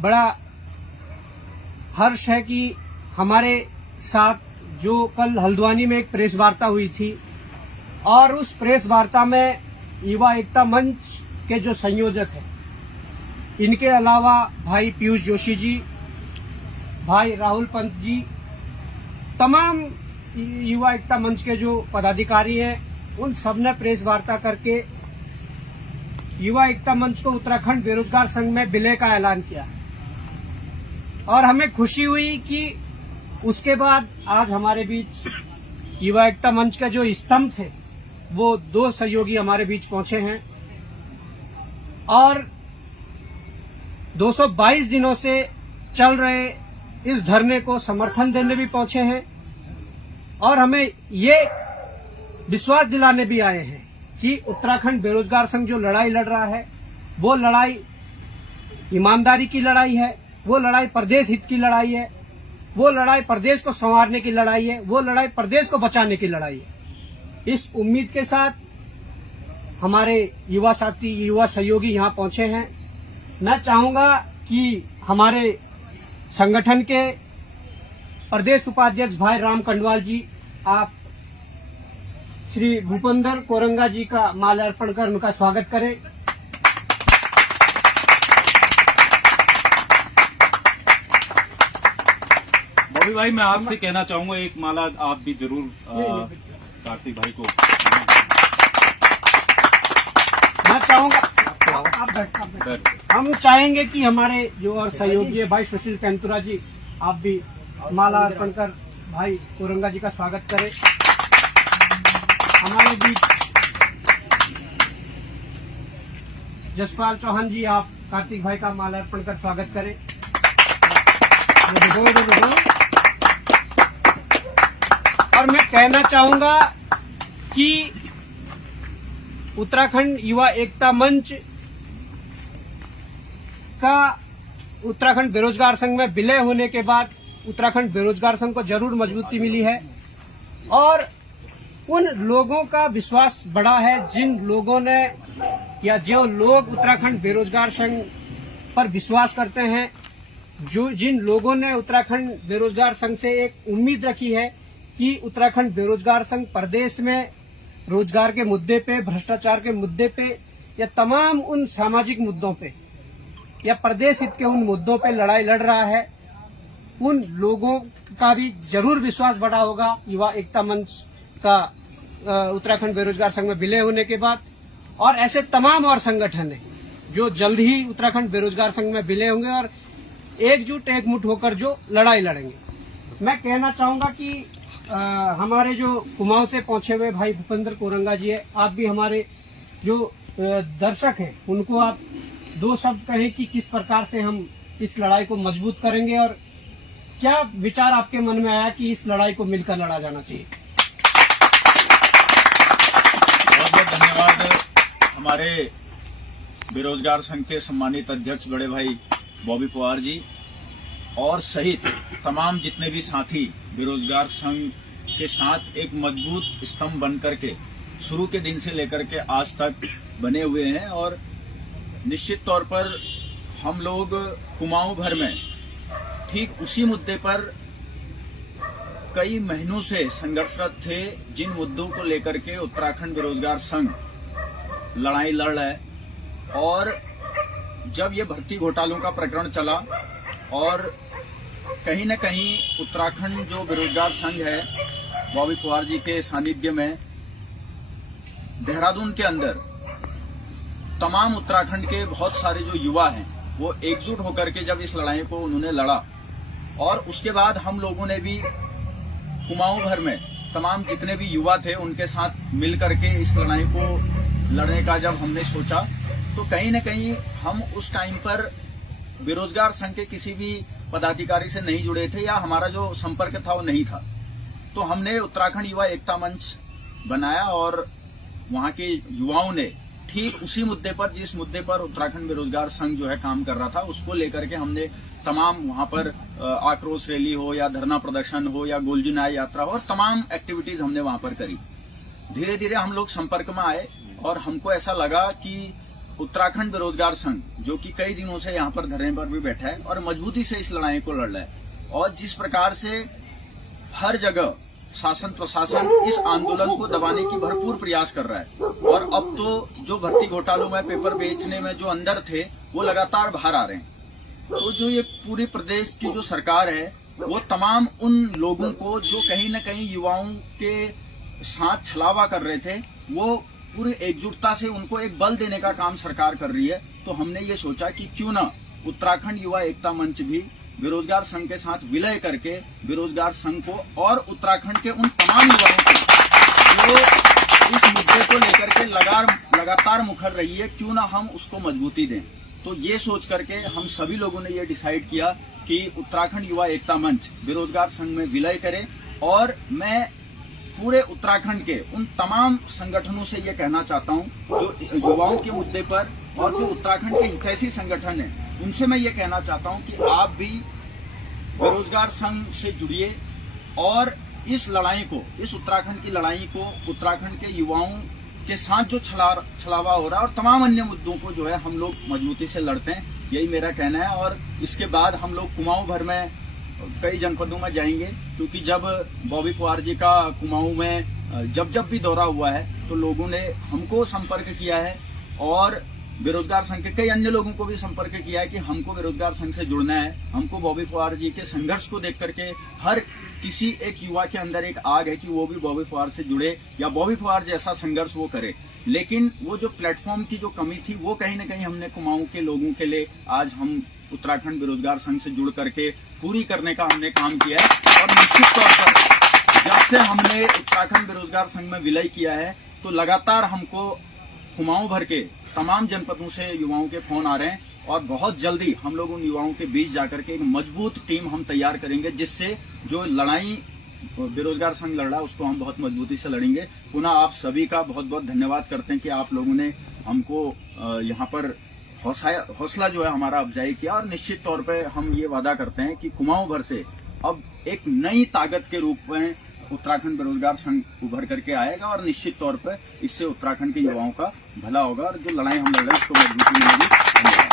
बड़ा हर्ष है कि हमारे साथ जो कल हल्द्वानी में एक प्रेस वार्ता हुई थी और उस प्रेस वार्ता में युवा एकता मंच के जो संयोजक हैं, इनके अलावा भाई पीयूष जोशी जी, भाई राहुल पंत जी, तमाम युवा एकता मंच के जो पदाधिकारी हैं, उन सब ने प्रेस वार्ता करके युवा एकता मंच को उत्तराखंड बेरोजगार संघ में विलय का ऐलान किया और हमें खुशी हुई कि उसके बाद आज हमारे बीच युवा एकता मंच के जो स्तंभ थे वो 2 सहयोगी हमारे बीच पहुंचे हैं और 222 दिनों से चल रहे इस धरने को समर्थन देने भी पहुंचे हैं और हमें ये विश्वास दिलाने भी आए हैं कि उत्तराखंड बेरोजगार संघ जो लड़ाई लड़ रहा है वो लड़ाई ईमानदारी की लड़ाई है, वो लड़ाई प्रदेश हित की लड़ाई है, वो लड़ाई प्रदेश को संवारने की लड़ाई है, वो लड़ाई प्रदेश को बचाने की लड़ाई है। इस उम्मीद के साथ हमारे युवा साथी, युवा सहयोगी यहाँ पहुंचे हैं। मैं चाहूंगा कि हमारे संगठन के प्रदेश उपाध्यक्ष भाई राम कंडवाल जी, आप श्री भूपेंद्र कोरंगा जी का माल्यार्पण कर उनका स्वागत करें। बॉबी भाई, मैं आपसे कहना चाहूंगा एक माला आप भी जरूर कार्तिक भाई को। मैं चाहूंगा हम चाहेंगे कि हमारे जो और सहयोगी है भाई सुशील पेंतुरा जी, आप भी माला अर्पण कर भाई कोरंगा जी का स्वागत करें। हमारे बीच जसपाल चौहान जी, आप कार्तिक भाई का माला अर्पण कर स्वागत करें। और मैं कहना चाहूंगा कि उत्तराखंड युवा एकता मंच का उत्तराखंड बेरोजगार संघ में विलय होने के बाद उत्तराखंड बेरोजगार संघ को जरूर मजबूती मिली है और उन लोगों का विश्वास बढ़ा है जिन लोगों ने या जो लोग उत्तराखंड बेरोजगार संघ पर विश्वास करते हैं, जो जिन लोगों ने उत्तराखंड बेरोजगार संघ से एक उम्मीद रखी है कि उत्तराखंड बेरोजगार संघ प्रदेश में रोजगार के मुद्दे पे, भ्रष्टाचार के मुद्दे पे या तमाम उन सामाजिक मुद्दों पे या प्रदेश हित के उन मुद्दों पे लड़ाई लड़ रहा है, उन लोगों का भी जरूर विश्वास बढ़ा होगा युवा एकता मंच का उत्तराखंड बेरोजगार संघ में विलय होने के बाद। और ऐसे तमाम और संगठन हैं जो जल्द ही उत्तराखंड बेरोजगार संघ में विलय होंगे और एकमुठ होकर जो लड़ाई लड़ेंगे। मैं कहना चाहूंगा कि हमारे जो कुमाऊं से पहुंचे हुए भाई भूपेंद्र कोरंगा जी है, आप भी हमारे जो दर्शक हैं उनको आप 2 शब्द कहें कि किस प्रकार से हम इस लड़ाई को मजबूत करेंगे और क्या विचार आपके मन में आया कि इस लड़ाई को मिलकर लड़ा जाना चाहिए। बहुत बहुत धन्यवाद हमारे बेरोजगार संघ के सम्मानित अध्यक्ष बड़े भाई बॉबी पवार जी और सहित तमाम जितने भी साथी बेरोजगार संघ के साथ एक मजबूत स्तंभ बन करके शुरू के दिन से लेकर के आज तक बने हुए हैं। और निश्चित तौर पर हम लोग कुमाऊं भर में ठीक उसी मुद्दे पर कई महीनों से संघर्षरत थे, जिन मुद्दों को लेकर के उत्तराखंड बेरोजगार संघ लड़ाई लड़ रहा है। और जब ये भर्ती घोटालों का प्रकरण चला और कहीं न कहीं उत्तराखंड जो बेरोजगार संघ है बॉबी पवार जी के सानिध्य में देहरादून के अंदर तमाम उत्तराखंड के बहुत सारे जो युवा हैं वो एकजुट होकर के जब इस लड़ाई को उन्होंने लड़ा और उसके बाद हम लोगों ने भी कुमाऊं भर में तमाम जितने भी युवा थे उनके साथ मिल करके इस लड़ाई को लड़ने का जब हमने सोचा तो कहीं न कहीं हम उस टाइम पर बेरोजगार संघ के किसी भी पदाधिकारी से नहीं जुड़े थे या हमारा जो संपर्क था वो नहीं था। तो हमने उत्तराखंड युवा एकता मंच बनाया और वहां के युवाओं ने ठीक उसी मुद्दे पर, जिस मुद्दे पर उत्तराखंड बेरोजगार संघ जो है काम कर रहा था, उसको लेकर के हमने तमाम वहां पर आक्रोश रैली हो या धरना प्रदर्शन हो या गोलजी न्याय यात्रा हो और तमाम एक्टिविटीज हमने वहां पर करी। धीरे धीरे हम लोग संपर्क में आए और हमको ऐसा लगा कि उत्तराखंड बेरोजगार संघ जो कि कई दिनों से यहाँ पर धरने पर भी बैठा है और मजबूती से इस लड़ाई को लड़ रहा है, और जिस प्रकार से हर जगह शासन प्रशासन इस आंदोलन को दबाने की भरपूर प्रयास कर रहा है, और अब तो जो भर्ती घोटालों में पेपर बेचने में जो अंदर थे वो लगातार बाहर आ रहे हैं। तो जो ये पूरे प्रदेश की जो सरकार है वो तमाम उन लोगों को जो कहीं न कहीं युवाओं के साथ छलावा कर रहे थे, वो पूरी एकजुटता से उनको एक बल देने का काम सरकार कर रही है। तो हमने ये सोचा कि क्यों ना उत्तराखंड युवा एकता मंच भी बेरोजगार संघ के साथ विलय करके बेरोजगार संघ को और उत्तराखंड के उन तमाम युवाओं को जो इस मुद्दे को लेकर के लगातार मुखर रही है, क्यों ना हम उसको मजबूती दें। तो ये सोच करके हम सभी लोगों ने ये डिसाइड किया कि उत्तराखंड युवा एकता मंच बेरोजगार संघ में विलय करे, और मैं पूरे उत्तराखंड के उन तमाम संगठनों से ये कहना चाहता हूँ जो युवाओं के मुद्दे पर और जो उत्तराखंड के हितैषी संगठन है उनसे मैं ये कहना चाहता हूँ कि आप भी बेरोजगार संघ से जुड़िए और इस लड़ाई को, इस उत्तराखंड की लड़ाई को उत्तराखंड के युवाओं के साथ जो छलावा हो रहा है और तमाम अन्य मुद्दों को जो है हम लोग मजबूती से लड़ते हैं, यही मेरा कहना है। और इसके बाद हम लोग कुमाऊं भर में कई जनपदों में जाएंगे, क्योंकि जब बॉबी पुआर जी का कुमाऊं में जब भी दौरा हुआ है तो लोगों ने हमको संपर्क किया है और बेरोजगार संघ के कई अन्य लोगों को भी संपर्क किया है कि हमको बेरोजगार संघ से जुड़ना है। हमको बॉबी पुआर जी के संघर्ष को देख करके हर किसी एक युवा के अंदर एक आग है कि वो भी बॉबी पुआर से जुड़े या बॉबी पुआर जैसा संघर्ष वो करे। लेकिन वो जो प्लेटफॉर्म की जो कमी थी वो कहीं न कहीं हमने कुमाऊं के लोगों के लिए आज हम उत्तराखंड बेरोजगार संघ से जुड़ करके पूरी करने का हमने काम किया है। और निश्चित तौर पर जब से हमने उत्तराखंड बेरोजगार संघ में विलय किया है तो लगातार हमको कुमाऊं भर के तमाम जनपदों से युवाओं के फोन आ रहे हैं, और बहुत जल्दी हम लोग उन युवाओं के बीच जाकर के एक मजबूत टीम हम तैयार करेंगे, जिससे जो लड़ाई बेरोजगार संघ लड़ रहा है उसको हम बहुत मजबूती से लड़ेंगे। पुनः आप सभी का बहुत बहुत धन्यवाद करते हैं कि आप लोगों ने हमको यहाँ पर हौसला जो है हमारा अफजाई किया, और निश्चित तौर पे हम ये वादा करते हैं कि कुमाऊं भर से अब एक नई ताकत के रूप में उत्तराखंड बेरोजगार संघ उभर करके आएगा, और निश्चित तौर पर इससे उत्तराखंड के युवाओं का भला होगा और जो लड़ाई हम लड़ रहे हैं उसको मजबूती मिलेगी।